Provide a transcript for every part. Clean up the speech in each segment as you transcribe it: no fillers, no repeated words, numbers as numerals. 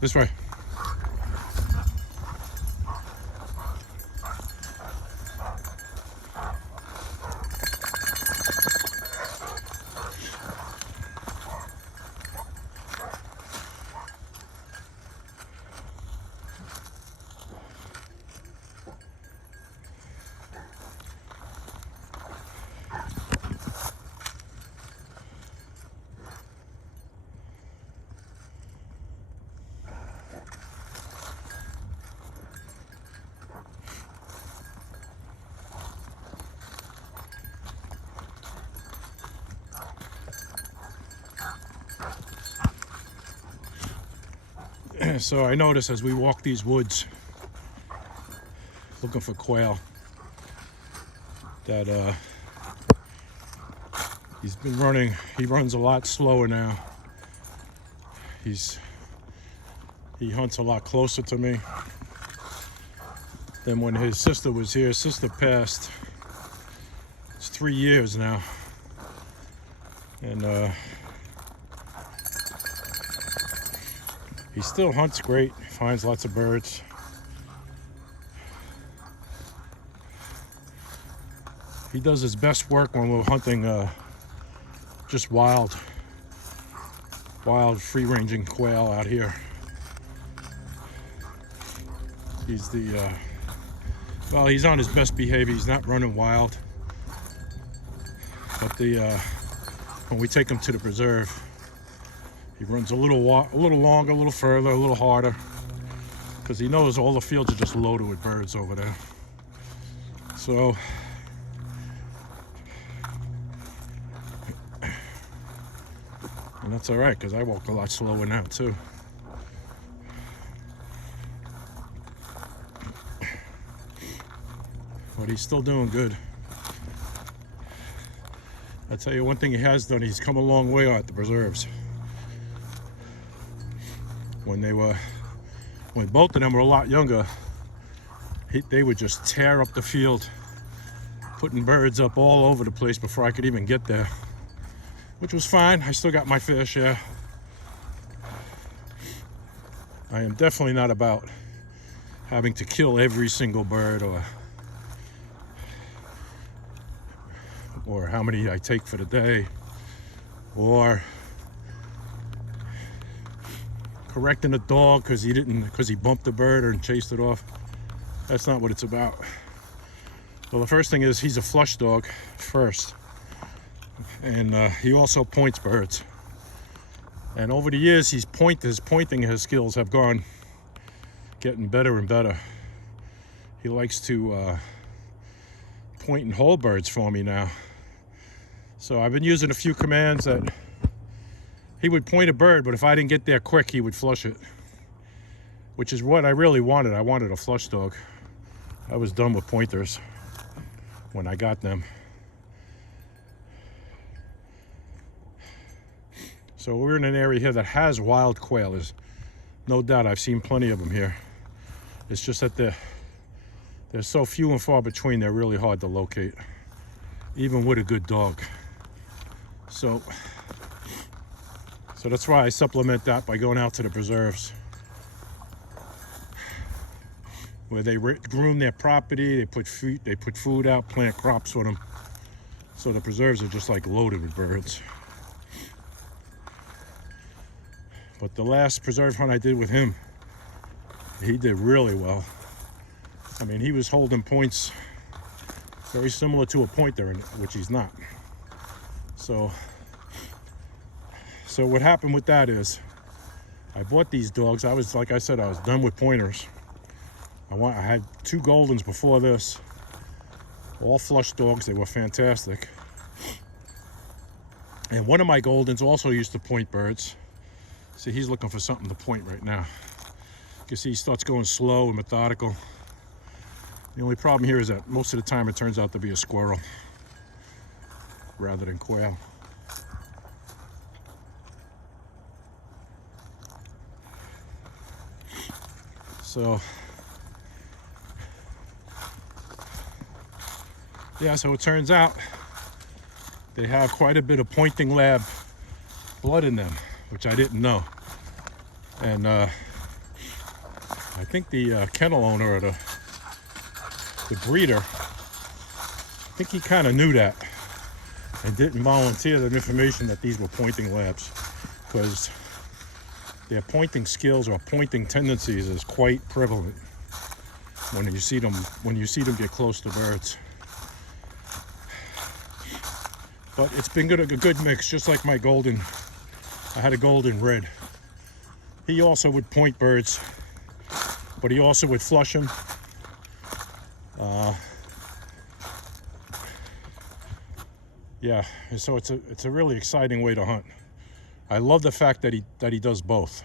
This way. So I notice as we walk these woods looking for quail that he's been running. He runs a lot slower now. He hunts a lot closer to me than when his sister was here. His sister passed. It's 3 years now, and he still hunts great, finds lots of birds. He does his best work when we're hunting just wild free-ranging quail out here. He's well, he's on his best behavior. He's not running wild. But when we take him to the preserve, he runs a little longer, a little further, a little harder, because he knows all the fields are just loaded with birds over there. So and that's all right, because I walk a lot slower now too. But he's still doing good. I'll tell you one thing he has done, he's come a long way at the preserves. When both of them were a lot younger, they would just tear up the field, putting birds up all over the place before I could even get there, which was fine. I still got my fair share. I am definitely not about having to kill every single bird or how many I take for the day, or correcting a dog because he bumped the bird or chased it off. That's not what it's about. Well, the first thing is he's a flush dog first, and he also points birds. And over the years, his pointing skills have getting better and better. He likes to point and hold birds for me now. So I've been using a few commands that he would point a bird, but if I didn't get there quick, he would flush it, which is what I really wanted. I wanted a flush dog. I was done with pointers when I got them. So we're in an area here that has wild quail. There's no doubt I've seen plenty of them here. It's just that they're so few and far between, they're really hard to locate, even with a good dog. So that's why I supplement that by going out to the preserves, where they groom their property, they put food out, plant crops for them. So the preserves are just like loaded with birds. But the last preserve hunt I did with him, he did really well. I mean, he was holding points very similar to a pointer, which he's not. So what happened with that is, I bought these dogs. Like I said, I was done with pointers. I had 2 Goldens before this, all flush dogs. They were fantastic. And one of my Goldens also used to point birds. See, he's looking for something to point right now. You can see he starts going slow and methodical. The only problem here is that most of the time it turns out to be a squirrel rather than quail. So yeah, so it turns out they have quite a bit of pointing lab blood in them, which I didn't know. And I think the kennel owner or the breeder, I think he kind of knew that and didn't volunteer the information that these were pointing labs, because their pointing skills or pointing tendencies is quite prevalent when you see them get close to birds. But it's been a good mix, just like my golden. I had a golden red. He also would point birds, but he also would flush them. Yeah, so it's a really exciting way to hunt. I love the fact that he does both,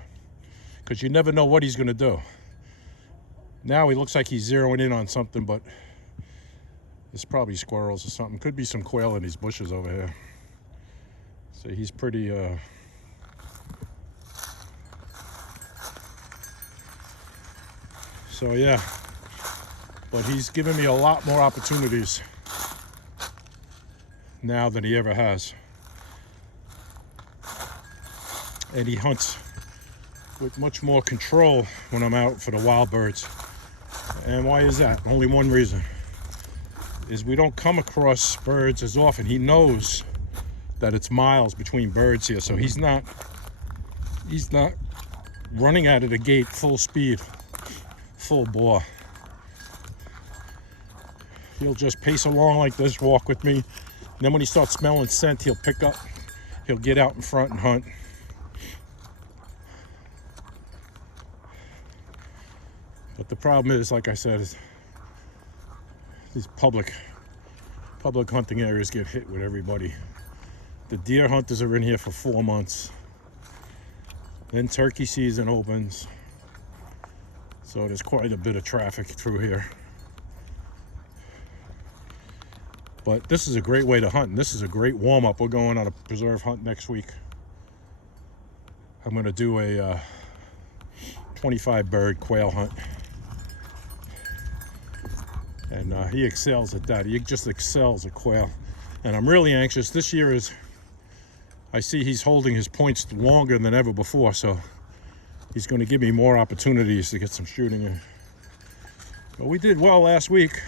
because you never know what he's going to do. Now he looks like he's zeroing in on something, but it's probably squirrels or something. Could be some quail in these bushes over here. So he's pretty so yeah, but he's given me a lot more opportunities now than he ever has. And he hunts with much more control when I'm out for the wild birds. And why is that? Only one reason, is we don't come across birds as often. He knows that it's miles between birds here, so he's not running out of the gate full speed, full bore. He'll just pace along like this, walk with me. And then when he starts smelling scent, he'll pick up, he'll get out in front and hunt. But the problem is, like I said, is these public hunting areas get hit with everybody. The deer hunters are in here for 4 months. Then turkey season opens. So there's quite a bit of traffic through here. But this is a great way to hunt, and this is a great warm-up. We're going on a preserve hunt next week. I'm going to do a 25 bird quail hunt. And he excels at that. He just excels at quail. And I'm really anxious. This year I see he's holding his points longer than ever before, so he's going to give me more opportunities to get some shooting in. But we did well last week.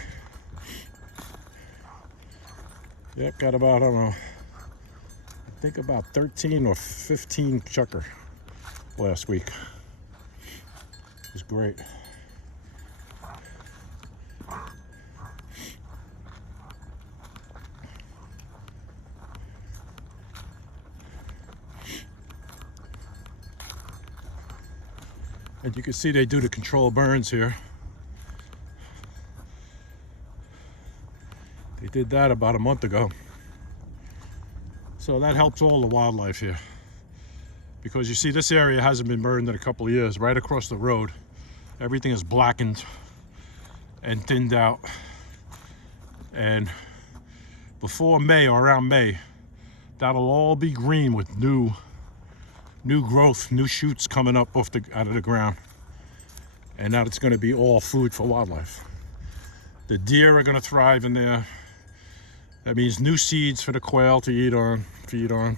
Yep, got about, I don't know, I think about 13 or 15 chucker last week. It was great. And you can see they do the control burns here. They did that about a month ago. So that helps all the wildlife here. Because you see, this area hasn't been burned in a couple of years. Right across the road, everything is blackened and thinned out. And before May or around May, that'll all be green with new growth, new shoots coming up out of the ground. And now it's going to be all food for wildlife. The deer are going to thrive in there. That means new seeds for the quail to eat on, feed on.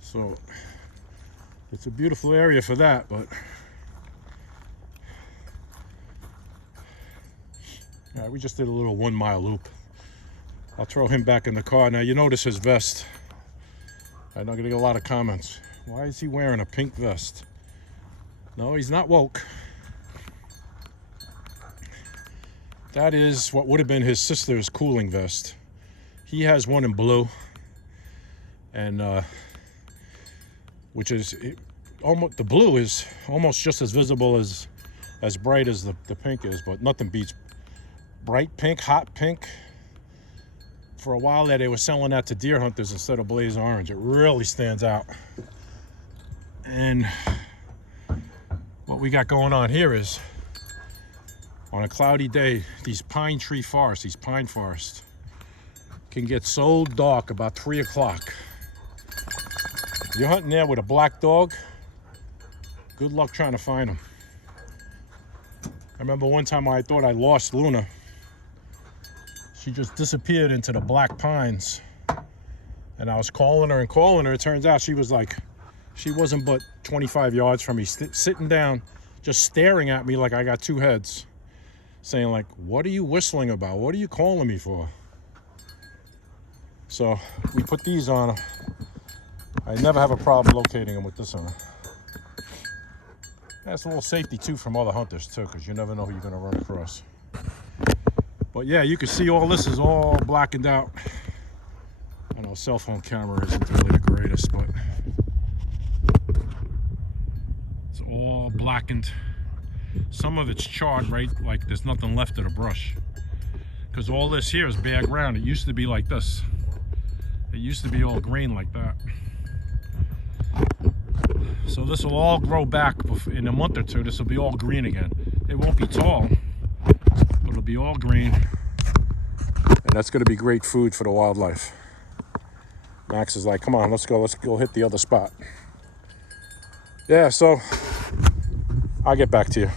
So it's a beautiful area for that, but all right, we just did a little 1 mile loop. I'll throw him back in the car. Now you notice his vest. I'm not gonna get a lot of comments. Why is he wearing a pink vest? No, he's not woke. That is what would have been his sister's cooling vest. He has one in blue, and which is almost, the blue is almost just as visible as bright as the pink is, but nothing beats bright pink, hot pink. For a while there, they were selling that to deer hunters instead of blaze orange. It really stands out. And what we got going on here is, on a cloudy day, these pine forests can get so dark about 3 o'clock. You're hunting there with a black dog, good luck trying to find them. I remember one time I thought I lost Luna. She just disappeared into the black pines. And I was calling her and calling her. It turns out she was like She wasn't but 25 yards from me, sitting down, just staring at me like I got two heads, saying like, what are you whistling about? What are you calling me for? So we put these on. I never have a problem locating them with this on. That's a little safety too from other hunters too, because you never know who you're going to run across. But yeah, you can see all this is all blackened out. I know cell phone camera isn't really the greatest, but it's all blackened. Some of it's charred, right? Like there's nothing left of the brush. Because all this here is bare ground. It used to be like this. It used to be all green like that. So this will all grow back in a month or two. This will be all green again. It won't be tall, but it'll be all green. And that's going to be great food for the wildlife. Max is like, come on, let's go hit the other spot. Yeah, so I'll get back to you.